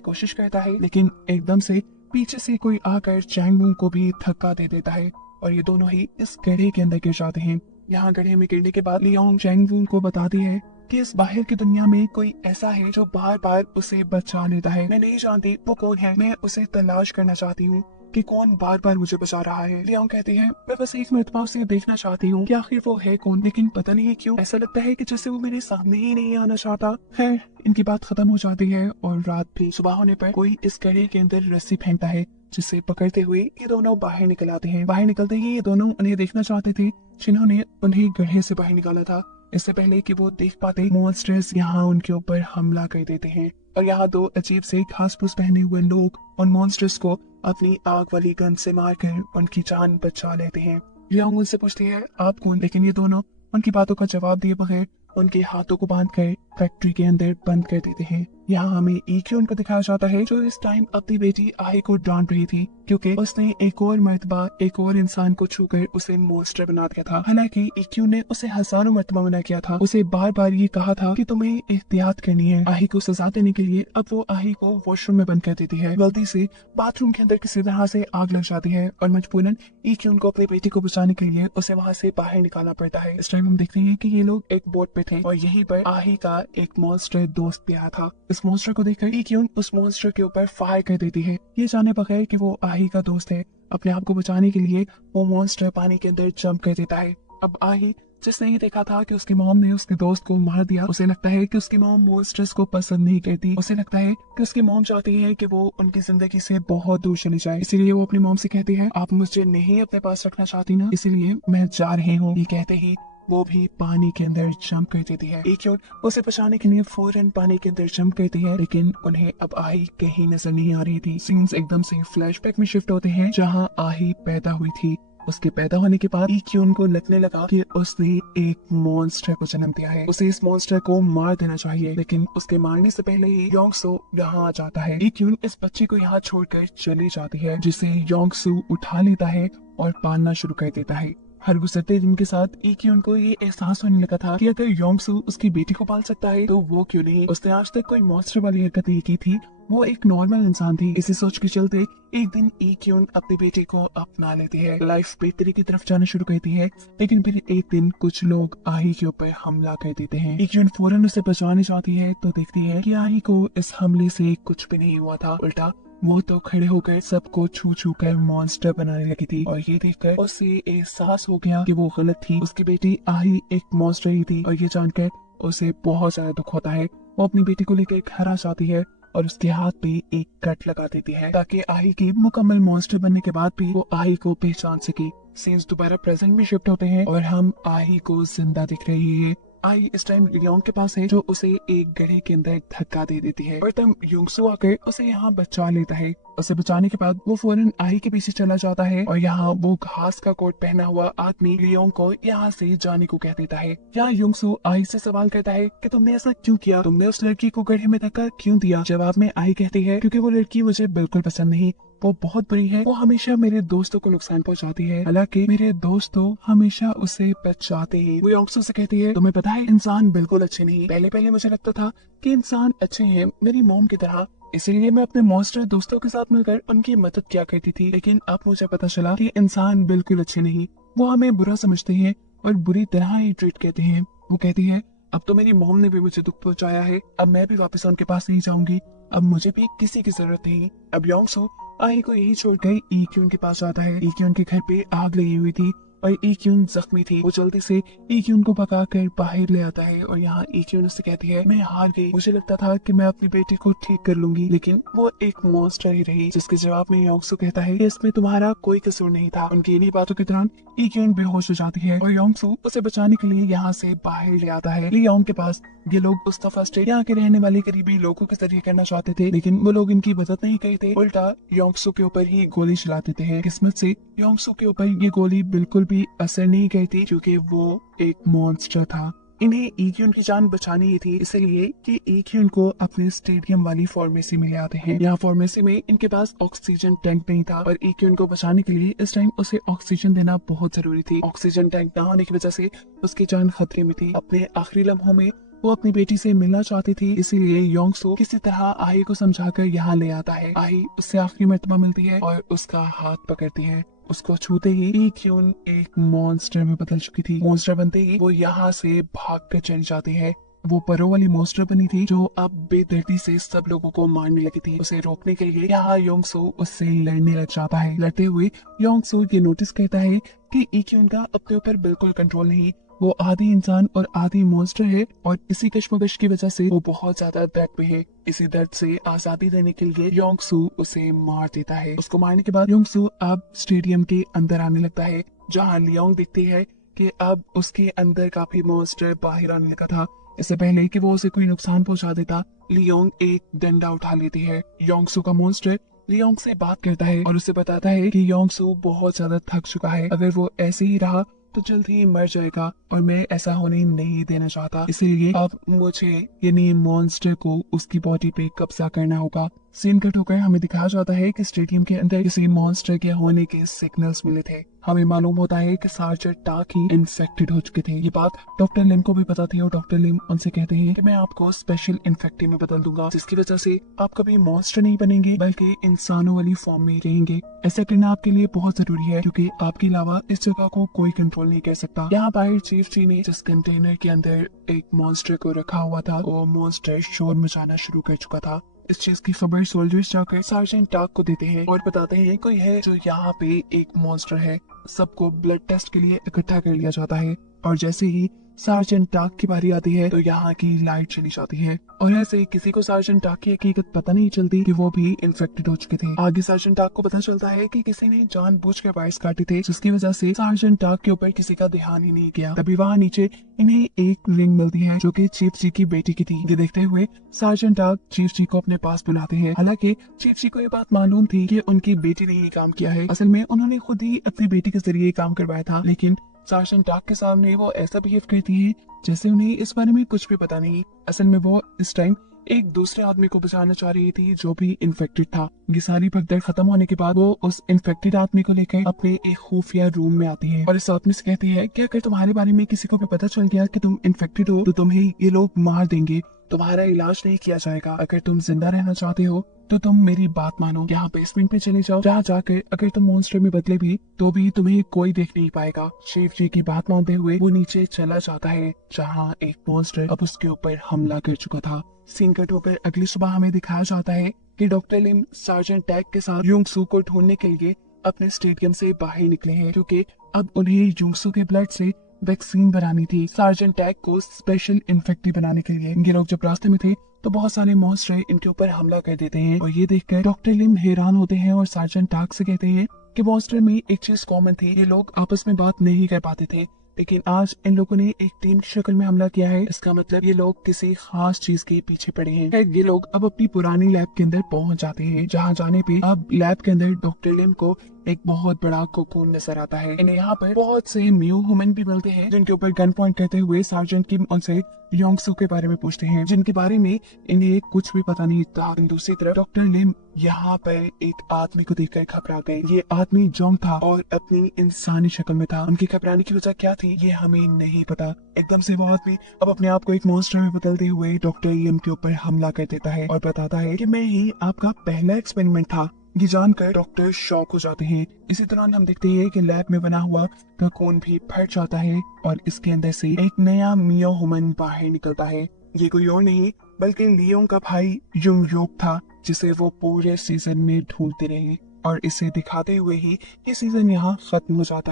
कोशिश करता है, लेकिन एकदम से पीछे से कोई आकर चैंग वू को भी धक्का दे देता है और ये दोनों ही इस गड्ढे के अंदर गिर जाते हैं। यहाँ गड्ढे में गिरने के बाद लियोंग चैंग वू को बताती है कि इस बाहर की दुनिया में कोई ऐसा है जो बार बार उसे बचा लेता है। मैं नहीं जानती वो कौन है, मैं उसे तलाश करना चाहती हूँ कि कौन बार बार मुझे बचा रहा है। लियोंग कहती है मैं बस एक मरतबा उसे देखना चाहती हूँ कि आखिर वो है कौन, लेकिन पता नहीं क्यों ऐसा लगता है कि जैसे वो मेरे सामने ही नहीं आना चाहता है। इनकी बात खत्म हो जाती है और रात भी सुबह होने पर कोई इस गड्ढे के अंदर रस्सी फेंकता है जिसे पकड़ते हुए ये दोनों बाहर निकल आते हैं। बाहर निकलते ही ये दोनों उन्हें देखना चाहते थे जिन्होंने उन्हें गड्ढे से बाहर निकाला था। इससे पहले कि वो देख पाते मॉन्स्टर्स यहाँ उनके ऊपर हमला कर देते हैं और यहाँ दो अजीब से घास फूस पहने हुए लोग उन मॉन्स्टर्स को अपनी आग वाली गन से मारकर उनकी जान बचा लेते हैं। लियोंग उनसे पूछती है आप कौन, लेकिन ये दोनों उनकी बातों का जवाब दिए बगैर उनके हाथों को बांधकर फैक्ट्री के अंदर बंद कर देते हैं। यहाँ हमें ईक्यून को दिखाया जाता है जो इस टाइम अपनी बेटी आही को डांट रही थी क्योंकि उसने एक और मर्तबा एक और इंसान को छूकर उसे मॉन्स्टर बना दिया था। हालांकि ईक्यू ने उसे हजारों मर्तबा मना किया था, उसे बार बार ये कहा था कि तुम्हें एहतियात करनी है। आही को सजा देने के लिए अब वो आही को वॉशरूम में बंद कर देती है। गलती से बाथरूम के अंदर किसी तरह से आग लग जाती है और मजबूरन ईक्यून को अपनी बेटी को बचाने के लिए उसे वहाँ से बाहर निकालना पड़ता है। इस टाइम हम देखते हैं कि ये लोग एक बोट पे थे और यहीं पर आही का एक मॉन्स्टर दोस्त भी आया था। इस मॉन्स्टर को देखकर इक्यून उस मॉन्स्टर के ऊपर फायर कर देती है, ये जाने बगैर कि वो आही का दोस्त है। अपने आप को बचाने के लिए वो मॉन्स्टर पानी के अंदर जंप कर देता है। अब आही, जिसने ये देखा था कि उसकी मॉम ने उसके दोस्त को मार दिया, उसे लगता है कि उसकी मॉम मॉन्स्टर्स को पसंद नहीं करती। उसे लगता है कि उसकी मॉम चाहती है कि वो उनकी जिंदगी से बहुत दूर चली जाए, इसीलिए वो अपनी मॉम से कहती है, आप मुझे नहीं अपने पास रखना चाहती ना, इसीलिए मैं जा रही हूँ। ये कहते ही वो भी पानी के अंदर जंप कर देती है। इक्यून उसे बचाने के लिए फौरन पानी के अंदर जंप करती है, लेकिन उन्हें अब आही कहीं नजर नहीं आ रही थी। सीन्स एकदम से फ्लैशबैक में शिफ्ट होते हैं, जहाँ आही पैदा हुई थी। उसके पैदा होने के बाद इक्यून को लगने लगा कि उसने एक मॉन्स्टर को जन्म दिया है, उसे इस मॉन्स्टर को मार देना चाहिए। लेकिन उसके मारने से पहले ही योंगसू यहाँ आ जाता है। इक्यून इस बच्चे को यहाँ छोड़कर चली जाती है, जिसे योंगसू उठा लेता है और पालना शुरू कर देता है। हर गुजरते दिन के साथ इक्यून को ये एहसास होने लगा था कि अगर योंगसू उसकी बेटी को पाल सकता है तो वो क्यों नहीं। उसने आज तक कोई मॉन्स्टर वाली हरकत नहीं की थी, वो एक नॉर्मल इंसान थी। इसी सोच के चलते एक दिन इक्यून अपनी बेटी को अपना लेती है। लाइफ बेहतरी की तरफ जाना शुरू करती है, लेकिन फिर एक दिन कुछ लोग आही के ऊपर हमला कर देते हैं। इक्यून फौरन उसे बचाने जाती है तो देखती है कि आही को इस हमले से कुछ भी नहीं हुआ था, उल्टा वो तो खड़े होकर सबको छू छू कर मॉन्स्टर बनाने लगी थी। और ये देखकर उसे एहसास हो गया कि वो गलत थी, उसकी बेटी आही एक मॉन्स्टर ही थी। और ये जानकर उसे बहुत ज्यादा दुख होता है। वो अपनी बेटी को लेकर घर आ जाती है और उसके हाथ पे एक कट लगा देती है, ताकि आही की मुकम्मल मॉन्स्टर बनने के बाद भी वो आही को पहचान सके। सीन्स दोबारा प्रेजेंट में शिफ्ट होते हैं और हम आही को जिंदा दिख रही है। आई इस टाइम लियोंग के पास है, जो उसे एक गड्ढे के अंदर धक्का दे देती है और तब योंगसू आकर उसे यहाँ बचा लेता है। उसे बचाने के बाद वो फौरन आई के पीछे चला जाता है और यहाँ वो घास का कोट पहना हुआ आदमी लियोंग को यहाँ से जाने को कह देता है। यहाँ योंगसू आई से सवाल करता है कि तुमने ऐसा क्यों किया, तुमने उस लड़की को गड्ढे में धक्का क्यों दिया। जवाब में आई कहती है, क्योंकि वो लड़की मुझे बिल्कुल पसंद नहीं, वो बहुत बुरी है, वो हमेशा मेरे दोस्तों को नुकसान पहुंचाती है, हालांकि मेरे दोस्तों हमेशा उसे बचाते हैं। वो योंगसू से कहती है, तुम्हें पता है इंसान बिल्कुल अच्छे नहीं। पहले पहले मुझे लगता था कि इंसान अच्छे हैं, मेरी मॉम की तरह, इसलिए मैं अपने मॉन्स्टर दोस्तों के साथ मिलकर उनकी मदद किया करती थी। लेकिन अब मुझे पता चला कि इंसान बिल्कुल अच्छे नहीं, वो हमें बुरा समझते हैं और बुरी तरह ही ट्रीट करते हैं। वो कहती है, अब तो मेरी मॉम ने भी मुझे दुख पहुंचाया है, अब मैं भी वापस उनके पास नहीं जाऊंगी, अब मुझे भी किसी की जरूरत नहीं। अब योंगसू आई को यही छोड़कर इक्यून के पास आता है। इक्यून के घर पे आग लगी हुई थी और इक्यून जख्मी थी। वो जल्दी से इक्यून को भगाकर बाहर ले आता है और यहाँ इक्यून उससे कहती है, मैं हार गई, मुझे लगता था कि मैं अपनी बेटी को ठीक कर लूंगी, लेकिन वो एक मॉन्स्टर ही रही। जिसके जवाब में योंगसू कहता है कि इसमें तुम्हारा कोई कसूर नहीं था। उनकी इन्हीं बातों के दौरान इक्यून बेहोश हो जाती है और योंगसू उसे बचाने के लिए यहाँ से बाहर ले आता है लियोंग के पास। ये लोग उस फर्स्ट एड यहाँ के रहने वाले करीबी लोगों के जरिए करना चाहते थे, लेकिन वो लोग इनकी मदद नहीं करते, उल्टा योंगसू के ऊपर ही गोली चला देते हैं। किस्मत से योंगसू के ऊपर ये गोली बिल्कुल भी असर नहीं करती, क्योंकि वो एक मॉन्स्टर था। इन्हें इक्यून की जान बचानी ही थी, इसलिए कि इक्यून को अपने स्टेडियम वाली फार्मेसी में ले आते हैं। यहाँ फार्मेसी में इनके पास ऑक्सीजन टैंक नहीं था और इक्यून को बचाने के लिए इस टाइम उसे ऑक्सीजन देना बहुत जरूरी थी। ऑक्सीजन टैंक न होने की वजह से उसकी जान खतरे में थी। अपने आखिरी लम्हों में वो अपनी बेटी से मिलना चाहती थी, इसीलिए योंगसू किसी तरह आही को समझाकर यहाँ ले आता है। आही उससे आखिरी मर्तबा मिलती है और उसका हाथ पकड़ती है। उसको छूते ही इक्यून एक मॉन्स्टर में बदल चुकी थी। मॉन्स्टर बनते ही वो यहाँ से भागकर चली जाती है। वो परो वाली मॉन्स्टर बनी थी, जो अब बेदर्दी से सब लोगों को मारने लगी थी। उसे रोकने के लिए यहाँ योंगसू उससे लड़ने लग जाता है। लड़ते हुए योंगसू ये नोटिस करता है कि इक्यून का अपने ऊपर बिल्कुल कंट्रोल नहीं, वो आधी इंसान और आधी मॉन्स्टर है और इसी कश्मकश की वजह से वो बहुत ज्यादा दर्द में है। इसी दर्द से आजादी देने के लिए योंगसू उसे मार देता है। उसको मारने के बाद योंगसू अब स्टेडियम के अंदर आने लगता है, जहाँ लियोंग दिखती है कि अब उसके अंदर काफी मॉन्स्टर बाहर आने लगा था। इससे पहले कि वो उसे कोई नुकसान पहुंचा देता, लियोंग एक डंडा उठा लेती है। योंगसू का मॉन्स्टर लियोंग से बात करता है और उसे बताता है कि योंगसू बहुत ज्यादा थक चुका है, अगर वो ऐसे ही रहा तो जल्द ही मर जाएगा और मैं ऐसा होने नहीं देना चाहता, इसलिए अब मुझे यानी मॉन्स्टर को उसकी बॉडी पे कब्जा करना होगा। सीन कट होकर हमें दिखाया जाता है कि स्टेडियम के अंदर किसी मॉन्स्टर के होने के सिग्नल्स मिले थे। हमें मालूम होता है कि सार्जेंट टाक ही इन्फेक्टेड हो चुके थे। ये बात डॉक्टर लिम को भी पता थी और डॉक्टर लिम उनसे कहते हैं कि मैं आपको स्पेशल इन्फेक्टिव में बदल दूंगा, जिसकी वजह से आप कभी मॉन्स्टर नहीं बनेंगे बल्कि इंसानों वाली फॉर्म में रहेंगे। ऐसा करना आपके लिए बहुत जरूरी है क्योंकि आपके अलावा इस जगह को कोई कंट्रोल नहीं कर सकता। यहाँ बाहर चीफ जी ने जिस कंटेनर के अंदर एक मॉन्स्टर को रखा हुआ था, वो मॉन्स्टर शोर मचाना शुरू कर चुका था। इस चीज की खबर सोल्जर्स जाकर सार्जेंट टाक को देते हैं और बताते हैं कोई है जो यहाँ पे एक मॉन्स्टर है। सबको ब्लड टेस्ट के लिए इकट्ठा कर लिया जाता है और जैसे ही सार्जेंट टाक की बारी आती है तो यहाँ की लाइट चली जाती है और ऐसे ही किसी को सार्जेंट टाक की हकीकत पता नहीं चलती कि वो भी इन्फेक्टेड हो चुके थे। आगे सार्जेंट टाक को पता चलता है कि किसी ने जानबूझकर वायर्स काटे थे, जिसकी वजह से सार्जेंट टाक के ऊपर किसी का ध्यान ही नहीं गया। तभी वहाँ नीचे इन्हें एक रिंग मिलती है जो कि चीफ जी की बेटी की थी। ये देखते हुए सार्जेंट टाक चीफ जी को अपने पास बुलाते हैं। हालांकि चीफ जी को ये बात मालूम थी कि उनकी बेटी ने ये काम किया है। असल में उन्होंने खुद ही अपनी बेटी के जरिए काम करवाया था, लेकिन सार्जेंट टाक के सामने वो ऐसा बिहेव करती है जैसे उन्हें इस बारे में कुछ भी पता नहीं। असल में वो इस टाइम एक दूसरे आदमी को बचाना चाह रही थी जो भी इन्फेक्टेड था। ये सारी भगदड़ खत्म होने के बाद वो उस इन्फेक्टेड आदमी को लेकर अपने एक खुफिया रूम में आती है और इस आदमी से कहती है कि अगर तुम्हारे बारे में किसी को भी पता चल गया कि तुम इन्फेक्टेड हो तो तुम्हें ये लोग मार देंगे, तुम्हारा इलाज नहीं किया जाएगा। अगर तुम जिंदा रहना चाहते हो तो तुम मेरी बात मानो, यहाँ बेसमेंट में चले जाओ, जहाँ जाकर अगर तुम मॉन्स्टर में बदले भी तो भी तुम्हें कोई देख नहीं पाएगा। चीफ जी की बात मानते हुए वो नीचे चला जाता है जहाँ एक मॉन्स्टर अब उसके ऊपर हमला कर चुका था। सीन कट होकर अगली सुबह हमें दिखाया जाता है कि डॉक्टर लिम सार्जेंट टैक के साथ युंगसू को ढूंढने के लिए अपने स्टेडियम से बाहर निकले हैं क्योंकि अब उन्हें युंगसू के ब्लड से वैक्सीन बनानी थी सार्जेंट टैक को स्पेशल इन्फेक्टिव बनाने के लिए। ये लोग जब रास्ते में थे तो बहुत सारे मॉन्स्टर इनके ऊपर हमला कर देते हैं और ये देखकर डॉक्टर लिम हैरान होते हैं और सार्जेंट टाक से कहते हैं कि मॉन्स्टर में एक चीज कॉमन थी, ये लोग आपस में बात नहीं कर पाते थे, लेकिन आज इन लोगों ने एक टीम की शक्ल में हमला किया है। इसका मतलब ये लोग किसी खास चीज के पीछे पड़े हैं। ये लोग अब अपनी पुरानी लैब के अंदर पहुंच जाते हैं, जहां जाने पे अब लैब के अंदर डॉक्टर लिम को एक बहुत बड़ा कोकून नजर आता है। इन्हें यहाँ पर बहुत से म्यू ह्यूमन भी मिलते हैं जिनके ऊपर गन पॉइंट करते हुए सार्जेंट किम उनसे योंगसू के बारे में पूछते हैं, जिनके बारे में इन्हें कुछ भी पता नहीं था। दूसरी तरफ डॉक्टर लिम यहाँ पर एक आदमी को देखकर घबरा गए। ये आदमी जोंग था और अपनी इंसानी शक्ल में था। उनकी घबराने की वजह क्या थी ये हमें नहीं पता। एकदम से वो आदमी अब अपने आप को एक मॉन्स्टर में बदलते हुए डॉक्टर लिम के ऊपर हमला कर देता है और बताता है कि मैं ही आपका पहला एक्सपेरिमेंट था। ये जानकर डॉक्टर शॉक हो जाते हैं। इसी दौरान हम देखते हैं कि लैब में बना हुआ कोकून भी फट जाता है और इसके अंदर से एक नया मियो ह्यूमन बाहर निकलता है। ये कोई और नहीं बल्कि लियोंग का भाई युंग योक था, जिसे वो पूरे सीजन में ढूंढते रहे और इसे दिखाते हुए ही ये सीजन यहाँ खत्म हो जाता है।